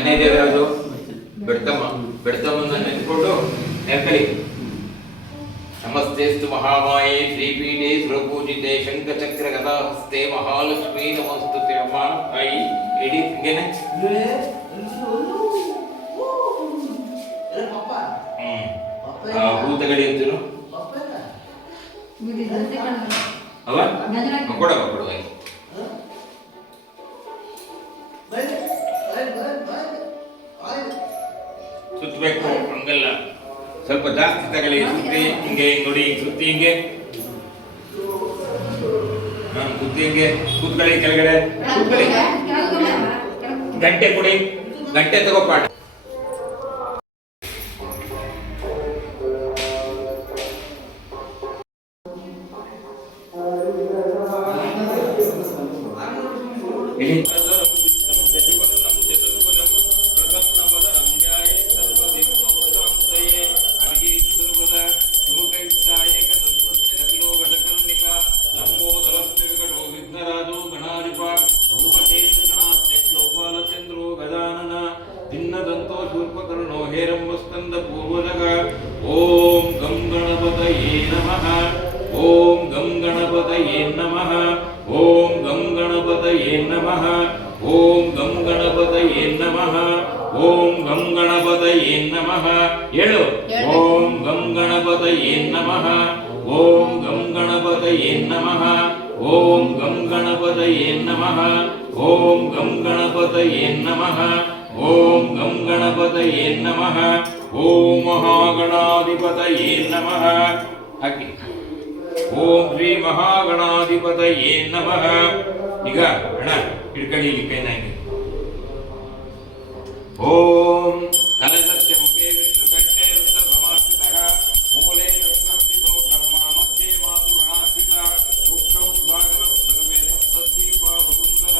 ಮನೆ ದೇವರು ಯಾವುದು? ಬೆಡ್ತಮ್ಮ. ಬೆಡ್ತಮ್ಮನ ನೆನೆಸ್ಕೊಂಡು ನೆನಕಲಿ. ನಮಸ್ತೆಸ್ತು ಮಹಾಮಾಯೇ ಶ್ರೀಪೀಠೆ ಸುರಪೂಜಿತೆ ಶಂಖಚಕ್ರ ಗದಾಹಸ್ತೆ ಮಹಾಲಕ್ಷ್ಮೀ ನಮಸ್ತುತೆ. ಅಮ್ಮ ತಾಯಿ ಎಡಿ ಹಿಂಗೇನೆ ಹೂ ತಗಡಿ ಅಂತೀನು ಅವ ಕೊಡವ ಕೊಡುವ ಸುತ್ತಬೇಕು. ಹಂಗಲ್ಲ, ಸ್ವಲ್ಪ ಜಾಸ್ತಿ ತಗಲಿ. ಸುತ್ತಿ ಹಿಂಗೆ ನೋಡಿ, ಸುತ್ತಿ ಹಿಂಗೆ ಸುತ್ತಿ ಹಿಂಗೆ ಕೂತ್ಕೊಳ್ಳಿ. ಕೆಳಗಡೆ ಕೂತ್ಕೊಳ್ಳಿ. ಗಂಟೆ ಕೊಡಿ, ಗಂಟೆ ತಗೋ ಪಾಠ. भिन्नदंतो शूर्पकर्णो हेरंबस्कंद पूर्वजग. ओम गं गणपतये नमः. ओम गं गणपतये नमः. ओम गं गणपतये नमः. ओम गं गणपतये नमः. ओम गं गणपतये नमः. ಹೇಳು. ओम गं गणपतये नमः. ओम गं गणपतये नमः. ओम गं गणपतये नमः. ओम गं गणपतये नमः. ओम गं गणपतये नमः. ओम महागणाधिपतये नमः. ಹಾಕಿ. ಓಂ ಶ್ರೀ ಮಹಾಗಣಾಧಿಪತಯೇ ನಮಃ. ಈಗ ಅಣ್ಣ ಹಿಡ್ಕೊಳ್ಳಿ ಕೈನಾಗಿ. ಓಂ ಕಲಶಸ್ಯ ಮುಖೇ ವಿಷ್ಣುಕಂಠೇ ರುದ್ರ ಸಮಾಶ್ರಿತಃ ಮೂಲೆ ತತ್ಸ್ಥಿತೋ ಬ್ರಹ್ಮ ಮಧ್ಯೆ ಮಾತೃಗಣಾಶ್ರಿತ ವೃಕ್ಷೌ ಸಾಗರ ಸರ್ವೇ ಸಪ್ತದ್ವೀಪ ವಸುಂಧರ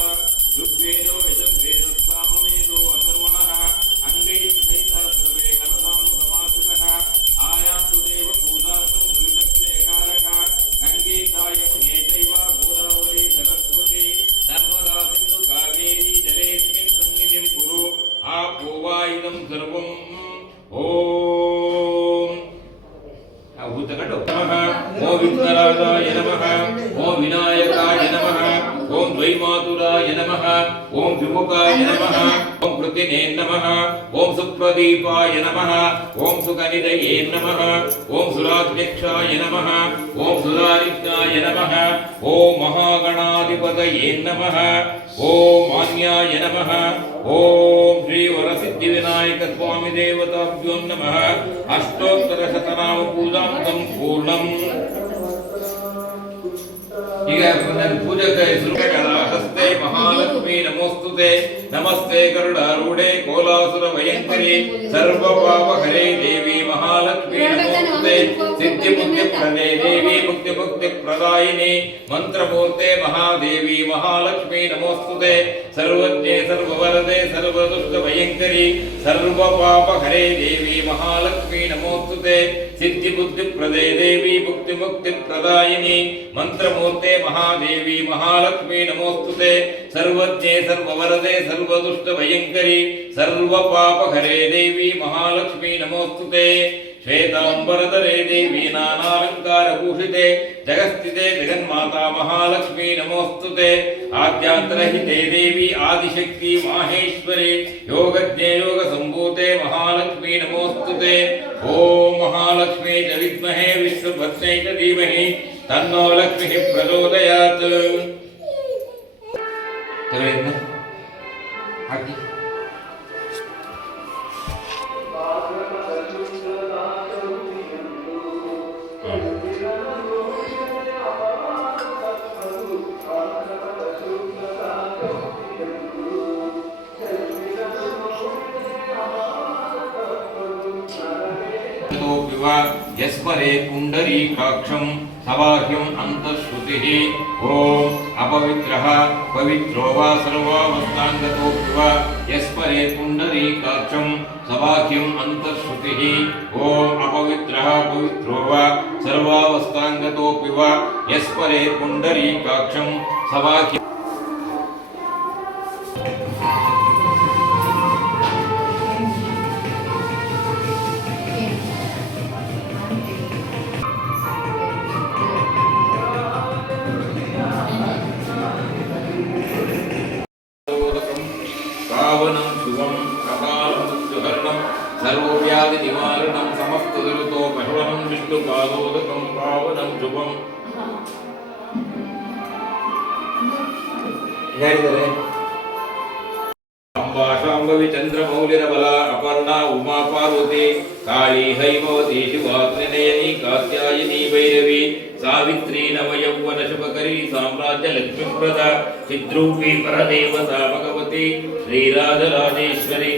ಋಗ್ವೇದೋ ಯಜುರ್ವೇದ ಸಾಮವೇದೋ ಅಥರ್ವಣಃ ಅಂಗೈಃ ಸಹಿತ ಸರ್ವೇ ಕಲಸಾಂಬು ಸಮಾಶ್ರಿತಃ ಆಯಾಂತು ದೇವ ಪೂಜಾರ್ಥಂ ದುರಿತಕ್ಷಯಕಾರಕ ಗಂಗೀಕಾಯ ಮುನೇ ಚೈವ ಗೋದಾವರಿ ಸರಸ್ವತಿ ನರ್ಮದಾ ಸಿಂಧು ಕಾವೇರಿ ಜಲೇಸ್ಮಿನ್ ಸನ್ನಿಧಿಂ ಕುರು ಆಪೋವಾಯಿದಂ ಸರ್ವಂ. ಓಂ ಹೂ ತಗೊಂಡು ಓಂ ವಿಘ್ನರಾಜಾಯ ನಮಃ. ಓಂ ವಿನಾಯಕಾಯ ನಮಃ. ಓಂ ದ್ವೈಮಾತುರಾಯ ನಮಃ. ಓಂ ವಿಮುಖಾಯ ನಮಃ. ಓಂ ಕೃತಿನೇ ನಮಃ. ಓಂ ಸುಪ್ರದೀಪಾಯ ನಮಃ. ಓಂ ಸುಖನಿಧಯೇ ನಮಃ. ಓಂ ಸುರಾಧ್ಯಕ್ಷಾಯ ನಮಃ. ಓಂ ಸುಧಾರಿಜ್ಞಾಯ ನಮಃ. ಓಂ ಮಹಾಗಣಾಧಿಪತಯೇ ನಮಃ. ಓಂ ಮಾನ್ಯಾಯ ನಮಃ. ಓಂ ಶ್ರೀ ವರಸಿದ್ಧಿವಿನಾಯಕ ಸ್ವಾಮಿ ದೇವತಾಭ್ಯೋ ನಮಃ. ಅಷ್ಟೋತ್ತರ ಶತನಾಮ ಪೂಜಾಂತಂ ಪೂರ್ಣಂ. ಈಗ ನನ್ನ ಪೂಜಕ ಹೆಸರು ಹಸ್ತೆ ಮಹಾಲಕ್ಷ್ಮೀ ನಮೋಸ್ತುತೆ. ನಮಸ್ತೆ ಗರುಡಾರೂಢೆ ಕೋಲಾಸುರ ಭಯಂಕರಿ ಸರ್ವ ಪಾಪ ಹರೇ ದೇವಿ ಮಹಾಲಕ್ಷ್ಮೀ ನಮೋಸ್ತುತೆ. ಸಿದ್ಧಿ ಮುಕ್ತಿ ಪ್ರದೇ ದೇವಿ ಮುಕ್ತಿ ಮುಕ್ತಿ ಪ್ರದಾಯಿನಿ ಮಂತ್ರಮೂರ್ತೆ ಮಹಾದೇವಿ ಮಹಾಲಕ್ಷ್ಮೀ ನಮೋಸ್ತುತೆ. ಸರ್ವಜ್ಞೆ ಸರ್ವವರದೆ ಸರ್ವದುಷ್ಟ ಭಯಂಕರಿ ಸರ್ವ ಪಾಪ ಹರೇ ದೇವಿ ಮಹಾಲಕ್ಷ್ಮೀ ನಮೋಸ್ತುತೆ. ಸಿದ್ಧಿ ಬುದ್ಧಿ ಪ್ರದೇ ದೇವಿ ಮುಕ್ತಿ ಮುಕ್ತಿ ಪ್ರದಾಯಿನಿ ಮಂತ್ರಮೂರ್ತೆ ಮಹಾದೇವಿ ಮಹಾಲಕ್ಷ್ಮೀ ನಮೋಸ್ತುತೆ. ಸರ್ವಜ್ಞೆ ಸರ್ವವರದೆ ಸರ್ವದುಷ್ಟ ಭಯಂಕರಿ ಸರ್ವ ಪಾಪ ಹರೇ ದೇವಿ ಮಹಾಲಕ್ಷ್ಮೀ ನಮೋಸ್ತುತೆ. ಶ್ವೇತಾಂಬರಧರೆ ದೇವಿ ನಾನಾಲಂಕಾರ ಭೂಷಿತೆ ಜಗಸ್ಥಿತೆ ಜಗನ್ಮಾತಾ ಮಹಾಲಕ್ಷ್ಮೀ ನಮೋಸ್ತುತೆ. ಆದ್ಯಾಂತರಹಿತೆ ದೇವಿ ಆದಿಶಕ್ತಿ ಮಾಹೇಶ್ವರಿ ಯೋಗಜ್ಞೆ ಯೋಗ ಸಂಭೂತೆ ಮಹಾಲಕ್ಷ್ಮೀ ನಮೋಸ್ತುತೆ. ಓಂ ಮಹಾಲಕ್ಷ್ಮೀ ಚ ವಿದ್ಮಹೇ ವಿಷ್ಣುಪತ್ನೇ ಚ ಧೀಮಹಿ ತನ್ನೋ ಲಕ್ಷ್ಮೀ ಪ್ರಚೋದಯಾತ್. ಹಾಕಿ. यस्मरे पुंडरीकाक्षं सवाह्यं अंतःश्रुतिः. ओम अपवित्रः पवित्रो वा सर्वावस्थांगतोऽपि वा यस्मरे पुंडरीकाक्षं सवाह्यं अंतःश्रुतिः. ओम अपवित्रः पवित्रो वा सर्वावस्थांगतोऽपि वा यस्मरे पुंडरीकाक्षं सवाह्यं पावनं शुभं कपालं मृत्युहरणं सर्वव्याधिनिवारणं समस्तदुरितोपहरणं विष्णुपादोदकं पावनं शुभं ಹೇಳಿದರೆ ಅಂಬಾ ಶಾಂಭವಿ ಚಂದ್ರಮೌಲಿರಬಲ ಅಪರ್ಣಾ ಉಮಾ ಪಾರ್ವತಿ ಕಾಳಿ ಹೈಮವತಿ ಶಿವಾತ್ರಿನಯನಿ ಕಾತ್ಯಾಯಿನಿ ಭೈರವಿ ಸಾವಿತ್ರಿ ನವಯೌವನ ಶುಭಕರಿ ಸಾಮ್ರಾಜ್ಯ ಲಕ್ಷ್ಮೀಪ್ರದ ಚಿದ್ರೂಪಿ ಪರದೇವತಾ ಭಗವತಿ ಶ್ರೀರಾಜರಾಜೇಶ್ವರಿ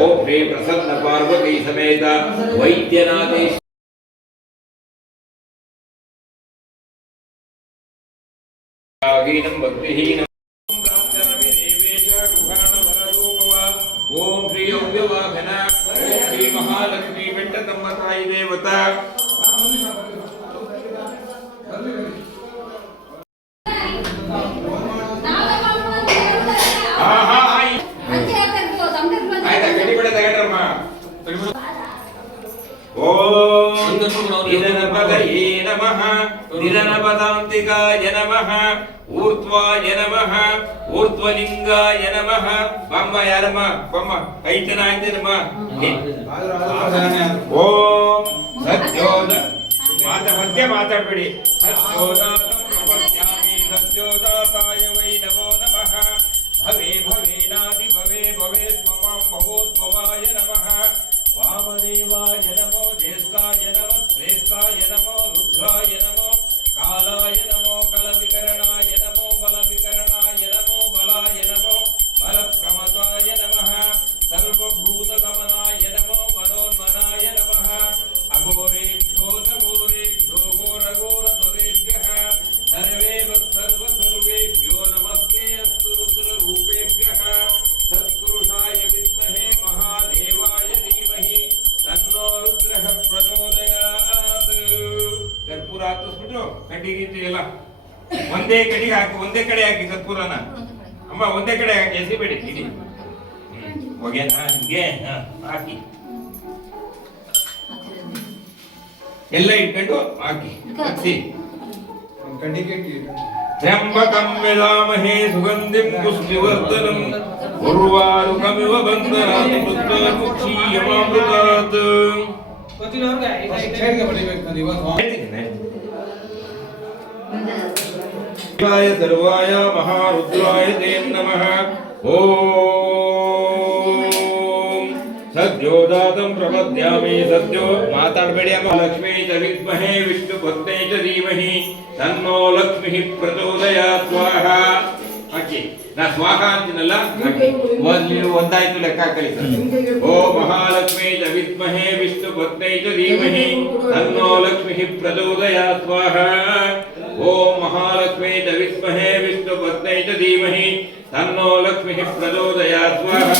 ಓಂ ಶ್ರೀ ಪ್ರಸನ್ನ ಪಾರ್ವತಿ ಸಮೇತ ವೈದ್ಯನಾಥೇಶ್ವರಿ भक्तिहीनं ओम श्री अव्यवाघन ओम श्री महालक्ष्मी वेंकटम्म ताई देवता ओम निरनपदये नमः निरनपदान्तिकाय नमः ऊर्ध्वाय नमः ऊर्ध्वलिंगाय नमः बम्म यारम्म बम्म ऐतनायते नमः ओम सत्योद माता मध्य माताडबेडी सत्योदातं प्रपद्यामि सत्योदाताय वै नमो नमः भवे भवेनादि भवे भवे स्वमां भवोद्भवाय नमः वामदेवाय नमो ज्येष्ठाय नमः श्रेष्ठाय नमो रुद्राय नमो कालाय नमो कलविकरणाय नमो बलविकरणाय नमो बलाय नमो बलप्रमताय नमः सर्वभूतगमनाय नमो मनोन्मनाय नमः अघोरेभ्यो घोरेभ्यो घोरघोरतरेभ्यः सर्वेभ्यो नमस्ते अस्तु रुद्ररूपेभ्यः सत्पुरुषाय विद्महे महादेवाय धीमहि तन्नो रुद्रः प्रचोदयात् कर्पूर ಹತ್ತಿಸ್ಬಿಟ್ರು ಕಡ್ಡಿಗೆ ಎಲ್ಲ ಒಂದೇ ಕಡೆಗೆ ಹಾಕಿ ಒಂದೇ ಕಡೆ ಹಾಕಿ ಕರ್ಪೂರನ ಅಮ್ಮ ಒಂದೇ ಕಡೆ ಹಾಕಿ ಎಸಿಬೇಡಿ ಇಡಿ ಹೊಗೆನಾ ಹಿಂಗೆ ಹಾಕಿ ಎಲ್ಲ ಇಟ್ಕೊಂಡು ಹಾಕಿ ಹಚ್ಚಿ ಕಡ್ಡಿಗೆ ತ್ರ್ಯಂಬಕಂ ಯದಾಮಹೇ ಸುಗಂಧಿಂ ಪುಷ್ಟಿವರ್ಧನಂ ಉರ್ವಾರುಕಮಿವ ಬಂಧನಾತ್ ಮೃತ್ಯುರ್ಮುಕ್ಷೀಯಮಾಮೃತಾತ್ सर्वाय महारुद्राय ते नमः ओम सद्योदातं प्रपद्यामि सद्यो माताडबेडी लक्ष्मी च विद्महे विष्णुपत्नी च धीमहि तन्नो लक्ष्मीः प्रचोदयात् स्वाहा ಹಾಕಿ ನಾ ಸ್ವಾಹ ಅಂತೀನಲ್ಲ ಒಂದಾಯ್ತು ಲೆಕ್ಕ ಹಾಕಲಿ ಓ ಮಹಾಲಕ್ಷ್ಮೀ ಚ ವಿದ್ಮಹೇ ವಿಷ್ಣುಪತ್ನೈ ಚ ಧೀಮಹಿ ತನ್ನೋ ಲಕ್ಷ್ಮೀಃ ಪ್ರಚೋದಯಾತ್ ಸ್ವಾಹ ಓಂ ಮಹಾಲಕ್ಷ್ಮೀ ಚ ವಿದ್ಮಹೇ ವಿಷ್ಣುಪತ್ನೈ ಚ ಧೀಮಹಿ ತನ್ನೋ ಲಕ್ಷ್ಮೀಃ ಪ್ರಚೋದಯಾತ್ ಸ್ವಾಹ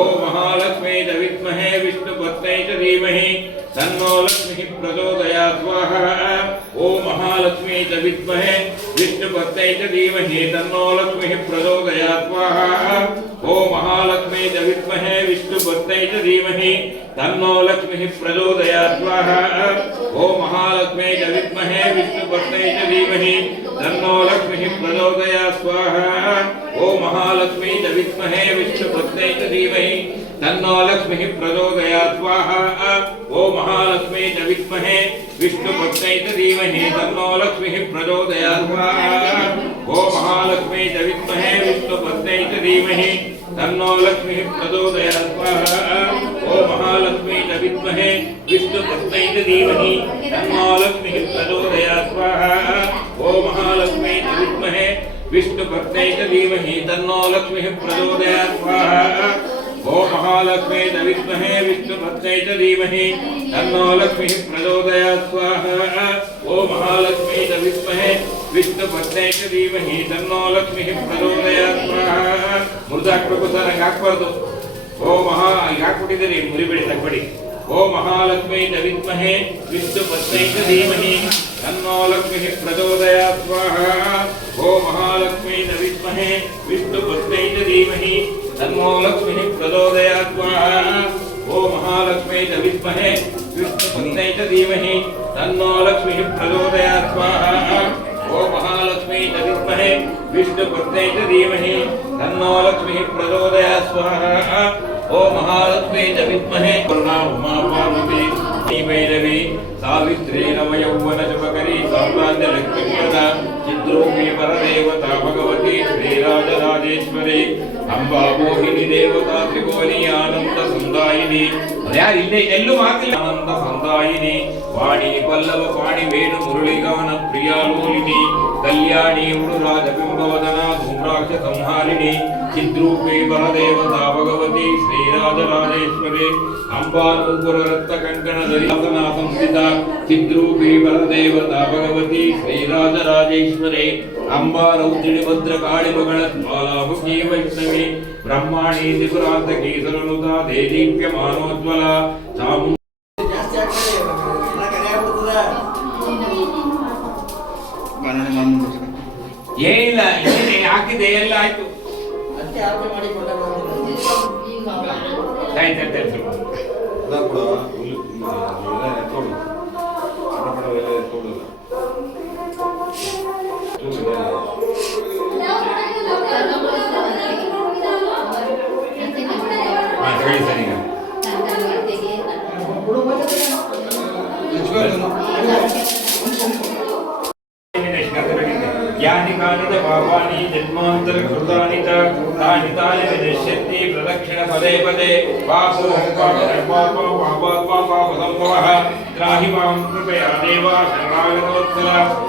ಓಂ ಮಹಾಲಕ್ಷ್ಮೀ ಚ ವಿದ್ಮಹೇ ವಿಷ್ಣುಪತ್ನೈ ಚ ಧೀಮಹಿ तन्नो लक्ष्मीः प्रचोदयात् स्वाहा ओम महालक्ष्मी च विद्महे विष्णुपत्नै च धीमहि तन्नो लक्ष्मीः प्रचोदयात् स्वाहा ओम महालक्ष्मी च विद्महे विष्णुपत्नै च धीमहि तन्नो लक्ष्मीः प्रचोदयात् स्वाहा ओम महालक्ष्मी च विद्महे विष्णुपत्नै च धीमहि तन्नो लक्ष्मीः प्रचोदयात् स्वाहा ओम महालक्ष्मी च विद्महे विष्णुपत्नै च धीमहि तन्नो लक्ष्मीः प्रचोदयात् स्वाहा ओम महालक्ष्मी च विद्महे विष्णुपत्नै च धीमहि तन्नो लक्ष्मीः प्रचोदयात् स्वाहा ओम महालक्ष्मी च विद्महे विष्णुपत्नै च धीमहि तन्नो लक्ष्मीः प्रचोदयात् स्वाहा ओम महालक्ष्मी च विद्महे विष्णुपत्नै च धीमहि तन्नो लक्ष्मीः प्रचोदयात् स्वाहा ओम महालक्ष्मी च विद्महे विष्णुपत्नै च धीमहि तन्नो लक्ष्मीः प्रचोदयात् स्वाहा ओम महालक्ष्मी च विद्महे विष्णुपत्नै च धीमहि तन्नो लक्ष्मीः प्रचोदयात् स्वाहा ओम महालक्ष्मी च विद्महे विष्णुपत्नै च धीमहि तन्नो लक्ष्मीः प्रचोदयात् स्वाहा मुर्दाक्ಬೇಕು ಸರ್ ಹಂಗೆ ಹಾಕಬಾರ್ದು ಓಂ ಮಹಾ ಈಗ ಹಾಕ್ಬಿಟ್ಟಿದ್ದೀರಿ ಮುರಿಬೇಡಿ ತಕ್ಕಬೇಡಿ ಓಂ ಮಹಾಲಕ್ಷ್ಮೀ च विद्महे विष्णुपत्नै च धीमहि तन्नो लक्ष्मीः प्रचोदयात् स्वाहा ओम महालक्ष्मी च विद्महे विष्णुपत्नै च धीमहि तन्नो लक्ष्मीः प्रचोदयात् स्वाहा ओम महालक्ष्मी च विद्महे विष्णुपत्नै च धीमहि तन्नो लक्ष्मीः प्रचोदयात् स्वाहा ओम महालक्ष्मी महालक्ष्मी च विद्महे विष्णुपत्न्यै च धीमहि तन्नो लक्ष्मीः प्रचोदयात् स्वाहा। ओम महालक्ष्मी च विद्महे पूर्णा उमा पार्वती भैरवी सावित्री नवयौवन शुभकरी साम्राज्य लक्ष्मीप्रदा चिद्रूपी परदेवता भगवती श्रीराजराजेश्वरी अंबा मोहिनी देवता त्रिभुवनी आनंद संदायिनी यार इल्ले ಎಲ್ಲೂ ಮಾತಿಲ್ಲ ಆನಂದ ಸಂದಾಯಿನಿ ವಾಣಿ ಪಲ್ಲವ ಪಾಣಿ ವೇಣು ಮುರಳಿಗಾನ ಪ್ರಿಯಾಲೋಲಿನಿ ಕಲ್ಯಾಣಿ ಉಡುರಾಜ ಬಿಂಬವದನ ಧೂಮ್ರಾಕ್ಷ ಸಂಹಾರಿಣಿ ಚಿದ್ರೂಪಿ ಬಲದೇವತಾ ಭಗವತಿ ಶ್ರೀರಾಜರಾಜೇಶ್ವರಿ ಅಂಬಾನೂಪುರ ರಕ್ತ ಕಂಕಣ ಧರಿಸನ ಸಂಸ್ಥಿತ ಚಿದ್ರೂಪಿ ಬಲದೇವತಾ ಭಗವತಿ ಶ್ರೀರಾಜರಾಜೇಶ್ವರಿ ಅಂಬಾರೌತಿಣಿ ಭದ್ರಕಾಳಿ ಮಗಳ ಜ್ವಾಲಾಮುಖಿ ವೈಷ್ಣವಿ ಬ್ರಹ್ಮಾಣಿ ತ್ರಿಪುರಾಂತಕಿ ಸರನುತಾ ದೇದೀಪ್ಯಮಾನೋಜ್ವಲ ಚಾಮು ಏನಿಲ್ಲ ಏನೇ ಹಾಕಿದೆ ಎಲ್ಲ ಆಯ್ತು यानि कानि च पापानि जन्मान्तरकृतानि च तानि तानि विनश्यन्ति प्रदक्षिण पदे पदे पापो पापात्मा पापसम्भवः त्राहि मां कृपया देव शरणागतवत्सल।